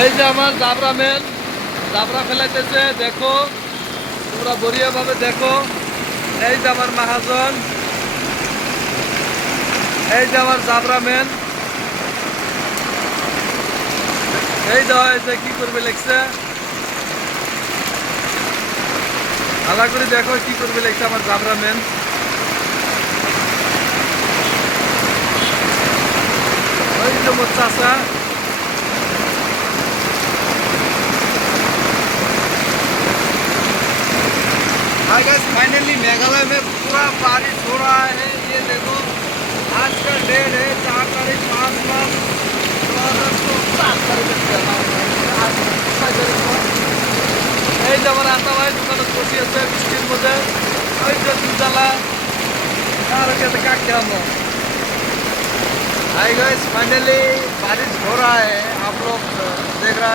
এই যে আমার জাবরা জাবরা ফেলাইতেছে, দেখো তোমরা বড়িয়া ভাবে দেখো। এই যে আমার মাহাজন, এই যে আমার জাবরা এই যে কি করবে লেখছে, ভালো করে দেখো কি করবে লেখছে আমার জাবরা ওই যে মোর চাষা। हाय गाइस, फाइनली मेघालय में पूरा बारिश हो रहा है। ये देखो, आज का डेट है 4 तारीख 5 मार्च 2007। এই যে আমার আতা ভাই দোকানে বসে আছে বৃষ্টির মধ্যে, ওই যে দুজালা আর ওকে কাক हाय गाइस, फाइनली बारिश हो रहा है। आप लोग